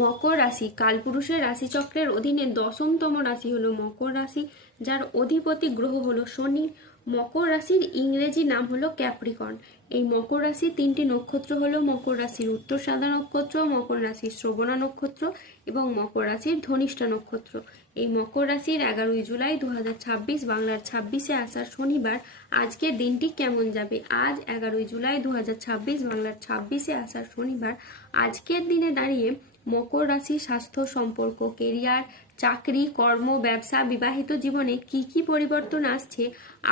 মকর রাশি কালপুরুষের রাশিচক্রের অধীনে 10তম রাশি হলো মকর রাশি, যার অধিপতি গ্রহ হলো শনি। মকর রাশির ইংরেজি নাম হলো ক্যাপ্রিকন। এই মকর রাশির 3টি নক্ষত্র হলো মকর রাশির উত্তরসাদা নক্ষত্র, মকর রাশির শ্রবণা নক্ষত্র এবং মকর রাশির ধনিষ্ঠা নক্ষত্র। এই মকর রাশির 11ই জুলাই 2026 বাংলার 26শে আষাঢ় শনিবার আজকের দিনটি কেমন যাবে। আজ 11ই জুলাই 2026 বাংলার 26শে আষাঢ় শনিবার আজকের দিনে দাঁড়িয়ে মকর রাশি স্বাস্থ্য, সম্পর্ক, কেরিয়ার, চাকরি, কর্ম, ব্যবসা, বিবাহিত জীবনে কি কি পরিবর্তন আসছে,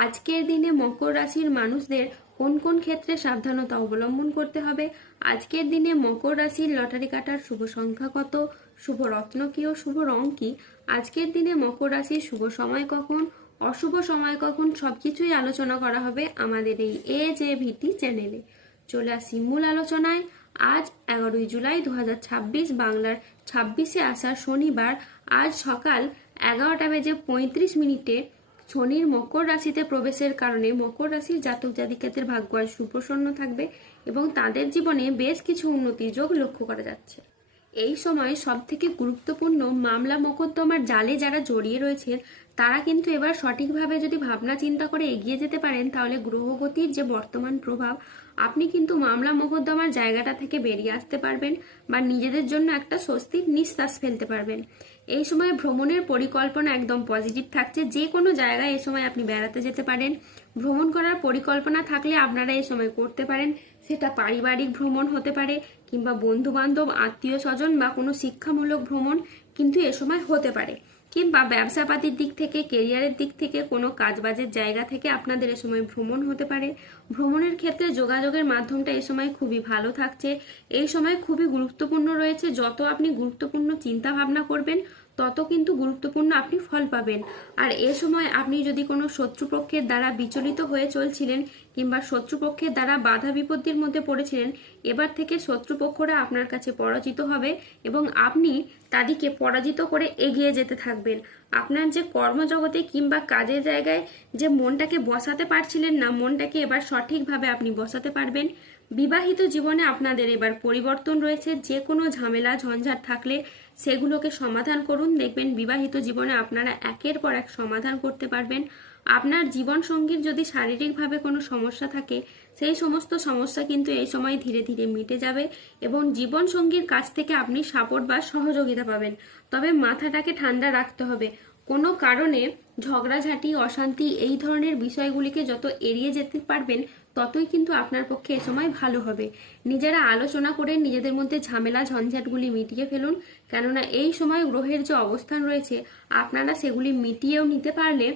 আজকের দিনে মকর রাশির মানুষদের কোন কোন ক্ষেত্রে সাবধানতা অবলম্বন করতে হবে, আজকের দিনে মকর রাশির লটারি কাটার শুভ সংখ্যা কত, শুভ রত্ন কি ও শুভ রং কি, আজকের দিনে মকর রাশির শুভ সময় কখন, অশুভ সময় কখন, সবকিছুই আলোচনা করা হবে আমাদের এই AJVT চ্যানেলে। চলে আসি মূল আলোচনায়। আজ 11ই জুলাই 2026 বাংলার 26শে আষাঢ় শনিবার আজ সকাল 11:35 শনির মকর রাশিতে প্রবেশের কারণে মকর রাশির জাতক জাতিকাদের ভাগ্য আজ সুপ্রসন্ন থাকবে এবং তাদের জীবনে বেশ কিছু উন্নতির যোগ লক্ষ্য করা যাচ্ছে। এই সময় সব থেকে গুরুত্বপূর্ণ মামলা মোকদ্দমার জালে যারা জড়িয়ে রয়েছেন তারা কিন্তু এবার সঠিকভাবে যদি ভাবনা চিন্তা করে এগিয়ে যেতে পারেন, তাহলে গ্রহগতির যে বর্তমান প্রভাব, আপনি কিন্তু মামলা মোকদ্দমার জায়গাটা থেকে বেরিয়ে আসতে পারবেন বা নিজেদের জন্য একটা স্বস্তির নিঃশ্বাস ফেলতে পারবেন। এই সময় ভ্রমণের পরিকল্পনা একদম পজিটিভ থাকছে। যে কোনো জায়গায় এই সময় আপনি বেড়াতে যেতে পারেন। ভ্রমণ করার পরিকল্পনা থাকলে আপনারা এই সময় করতে পারেন। সেটা পারিবারিক ভ্রমণ হতে পারে কিংবা বন্ধু বান্ধব, আত্মীয় স্বজন বা কোনো শিক্ষামূলক ভ্রমণ কিন্তু এ সময় হতে পারে, কিংবা ব্যবসাপাতির দিক থেকে, কেরিয়ারের দিক থেকে, কোনো কাজবাজের জায়গা থেকে আপনাদের এ সময় ভ্রমণ হতে পারে। ভ্রমণের ক্ষেত্রে যোগাযোগের মাধ্যমটা এ সময় খুবই ভালো থাকছে। এই সময় খুবই গুরুত্বপূর্ণ রয়েছে। যত আপনি গুরুত্বপূর্ণ চিন্তা ভাবনা করবেন তত কিন্তু গুরুত্বপূর্ণ আপনি ফল পাবেন। আর এ সময় আপনি যদি কোনো শত্রুপক্ষের দ্বারা বিচলিত হয়ে চলছিলেন কিংবা শত্রুপক্ষের দ্বারা বাধা বিপত্তির মধ্যে পড়েছিলেন, এবার থেকে শত্রুপক্ষরা আপনার কাছে পরাজিত হবে এবং আপনি তাদেরকে পরাজিত করে এগিয়ে যেতে থাকবেন। আপনার যে কর্মজগতে কিংবা কাজের জায়গায় যে মনটাকে বসাতে পারছিলেন না, মনটাকে এবার সঠিকভাবে আপনি বসাতে পারবেন। বিবাহিত জীবনে আপনাদের এবার পরিবর্তন রয়েছে। যে কোনো ঝামেলা ঝঞ্ঝাট থাকলে সেগুলোকে সমাধান করুন, দেখবেন বিবাহিত জীবনে আপনারা একের পর এক সমাধান করতে পারবেন। আপনার জীবন সঙ্গীর যদি শারীরিকভাবে কোনো সমস্যা থাকে, সেই সমস্ত সমস্যা কিন্তু এই সময় ধীরে ধীরে মিটে যাবে এবং জীবন সঙ্গীর কাছ থেকে আপনি সাপোর্ট বা সহযোগিতা পাবেন। তবে মাথাটাকে ঠান্ডা রাখতে হবে। কোনো কারণে ঝগড়াঝাঁটি, অশান্তি এই ধরনের বিষয়গুলিকে যত এড়িয়ে যেতে পারবেন ততই কিন্তু আপনার পক্ষে এ সময় ভালো হবে। নিজেরা আলোচনা করে নিজেদের মধ্যে ঝামেলা ঝঞ্ঝাটগুলি মিটিয়ে ফেলুন, কেননা এই সময় গ্রহের যে অবস্থান রয়েছে আপনারা সেগুলি মিটিয়েও নিতে পারলে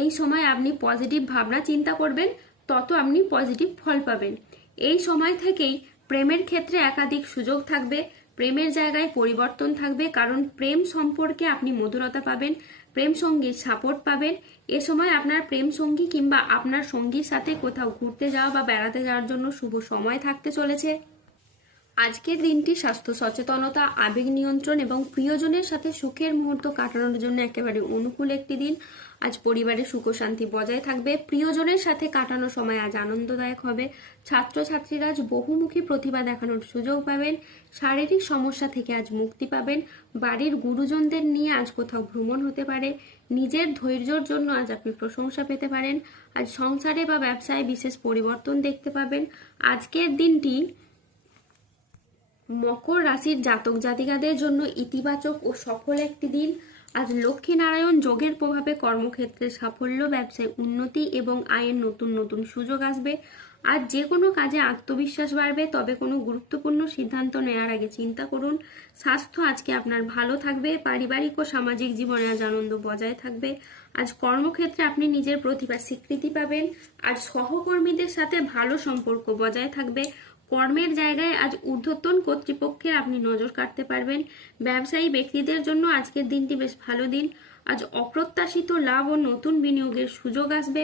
এই সময় আপনি পজিটিভ ভাবনা চিন্তা করবেন, তত আপনি পজিটিভ ফল পাবেন। এই সময় থেকেই প্রেমের ক্ষেত্রে একাধিক সুযোগ থাকবে, প্রেমের জায়গায় পরিবর্তন থাকবে, কারণ প্রেম সম্পর্কে আপনি মধুরতা পাবেন, প্রেম সঙ্গীর সাপোর্ট পাবেন। এ সময় আপনার প্রেম সঙ্গী কিংবা আপনার সঙ্গীর সাথে কোথাও ঘুরতে যাওয়া বা বেড়াতে যাওয়ার জন্য শুভ সময় থাকতে চলেছে। আজকের দিনটি স্বাস্থ্য সচেতনতা, আবেগ নিয়ন্ত্রণ এবং প্রিয়জনের সাথে সুখের মুহূর্ত কাটানোর জন্য একেবারে অনুকূল একটি দিন। আজ পরিবারে সুখ শান্তি বজায় থাকবে। প্রিয়জনের সাথে কাটানো সময় আজ আনন্দদায়ক হবে। ছাত্রছাত্রীরা আজ বহুমুখী প্রতিভা দেখানোর সুযোগ পাবেন। শারীরিক সমস্যা থেকে আজ মুক্তি পাবেন। বাড়ির গুরুজনদের নিয়ে আজ কোথাও ভ্রমণ হতে পারে। নিজের ধৈর্যের জন্য আজ আপনি প্রশংসা পেতে পারেন। আজ সংসারে বা ব্যবসায় বিশেষ পরিবর্তন দেখতে পাবেন। আজকের দিনটি মকর রাশির জাতক জাতিকাদের জন্য ইতিবাচক ও সফল একটি দিন। আজ লক্ষ্মীনারায়ণ যোগের প্রভাবে কর্মক্ষেত্রে সাফল্য, ব্যবসায় উন্নতি এবং আয়ের নতুন নতুন সুযোগ আসবে। আজ যে কোনো কাজে আত্মবিশ্বাস বাড়বে, তবে কোনো গুরুত্বপূর্ণ সিদ্ধান্ত নেওয়ার আগে চিন্তা করুন। স্বাস্থ্য আজকে আপনার ভালো থাকবে। পারিবারিক ও সামাজিক জীবনে আজ আনন্দ বজায় থাকবে। আজ কর্মক্ষেত্রে আপনি নিজের প্রতিভা স্বীকৃতি পাবেন। আজ সহকর্মীদের সাথে ভালো সম্পর্ক বজায় থাকবে। কর্মের জায়গায় আজ ঊর্ধ্বতন কর্তৃপক্ষের আপনি নজর কাটতে পারবেন। ব্যবসায়ী ব্যক্তিদের জন্য আজকের দিনটি বেশ ভালো দিন। আজ অপ্রত্যাশিত লাভ ও নতুন বিনিয়োগের সুযোগ আসবে।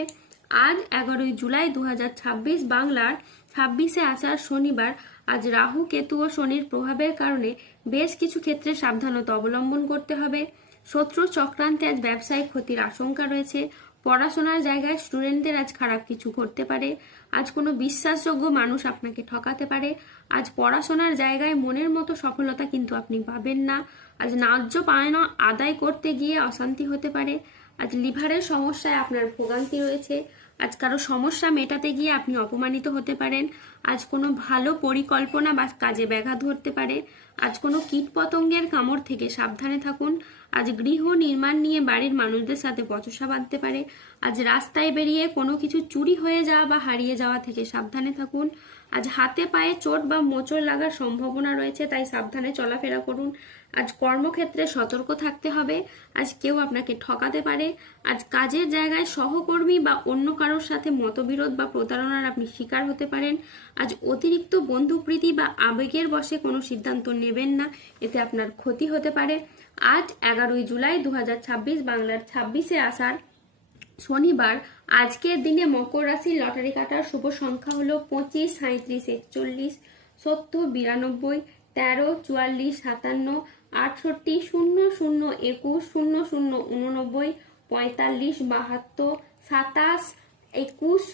আজ 11ই জুলাই 2026 বাংলার 26শে আষাঢ় শনিবার আজ রাহু, কেতু ও শনির প্রভাবের কারণে বেশ কিছু ক্ষেত্রে সাবধানতা অবলম্বন করতে হবে। শত্রু চক্রান্তে আজ ব্যবসায়িক ক্ষতির আশঙ্কা রয়েছে। পড়াশোনার জায়গায় স্টুডেন্টদের আজ খারাপ কিছু ঘটতে পারে। আজ কোনো বিশ্বাসযোগ্য মানুষ আপনাকে ঠকাতে পারে। আজ পড়াশোনার জায়গায় মনের মতো সফলতা কিন্তু আপনি পাবেন না। আজ ন্যায্য পাওনা আদায় করতে গিয়ে অশান্তি হতে পারে। আজ লিভারের সমস্যায় আপনার ভোগান্তি রয়েছে। আজ কারো সমস্যা মেটাতে গিয়ে আপনি অপমানিত হতে পারেন। আজ কোনো ভালো পরিকল্পনা বা কাজে ব্যাঘাত ঘটতে পারে। আজ কোনো কীটপতঙ্গের কামড় থেকে সাবধানে থাকুন। আজ গৃহ নির্মাণ নিয়ে বাড়ির মানুষদের সাথে বচসা বাঁধতে পারে। আজ রাস্তায় বেরিয়ে কোনো কিছু চুরি হয়ে যাওয়া বা হারিয়ে যাওয়া থেকে সাবধানে থাকুন। আজ হাতে পায়ে চোট বা মোচড় লাগার সম্ভাবনা রয়েছে, তাই সাবধানে চলাফেরা করুন। আজ কর্মক্ষেত্রে সতর্ক থাকতে হবে। আজ কেউ আপনাকে ঠকাতে পারে। আজ কাজের জায়গায় সহকর্মী বা অন্য কারোর সাথে মতবিরোধ বা প্রতারণার আপনি শিকার হতে পারেন। আজ অতিরিক্ত বন্ধুপ্রীতি বা আবেগের বশে কোনো সিদ্ধান্ত নেবেন না, এতে আপনার ক্ষতি হতে পারে। আজ 11 জুলাই 2026 বাংলার 26শে আষাঢ় শনিবার। আজকের দিনে মকর রাশির লটারি কাটার শুভ সংখ্যা হলো 25, 37, 41, 70, 92, 13, 44, 57, 68, 00, 21, 00, 89, 45, 72, 27, 21,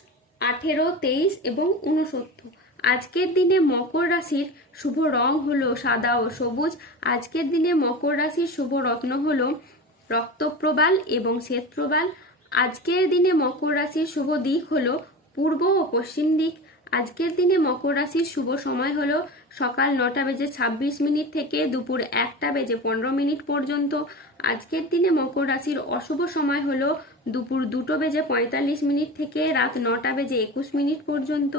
18, 23 এবং 69। আজকের দিনে মকর রাশির শুভ রং হলো সাদা ও সবুজ। আজকের দিনে মকর রাশির শুভ রত্ন হলো রক্তপ্রবাল এবং শ্বেতপ্রবাল। আজকের দিনে মকর রাশির শুভ দিক হলো পূর্ব ও পশ্চিম দিক। আজকের দিনে মকর রাশির শুভ সময় হলো সকাল 9:26 থেকে দুপুর 1:15 পর্যন্ত। আজকের দিনে মকর রাশির অশুভ সময় হলো দুপুর 2:45 থেকে রাত 9:21 পর্যন্ত।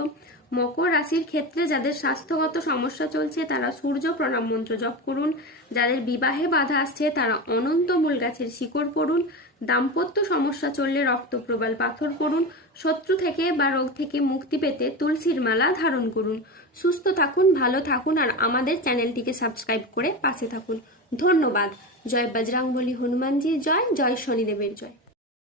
মকর রাশির ক্ষেত্রে যাদের স্বাস্থ্যগত সমস্যা চলছে তারা সূর্য প্রণাম মন্ত্র জপ করুন। যাদের বিবাহে বাধা আসছে তারা অনন্ত মূল গাছের শিকড় পড়ুন। দাম্পত্য সমস্যা চললে রক্তপ্রবাল পাথর পড়ুন। শত্রু থেকে বা রোগ থেকে মুক্তি পেতে তুলসীর মালা ধারণ করুন। সুস্থ থাকুন, ভালো থাকুন আর আমাদের চ্যানেলটিকে সাবস্ক্রাইব করে পাশে থাকুন। ধন্যবাদ। জয় বজরংবলী হনুমানজির জয়, জয় শনিদেবের জয়।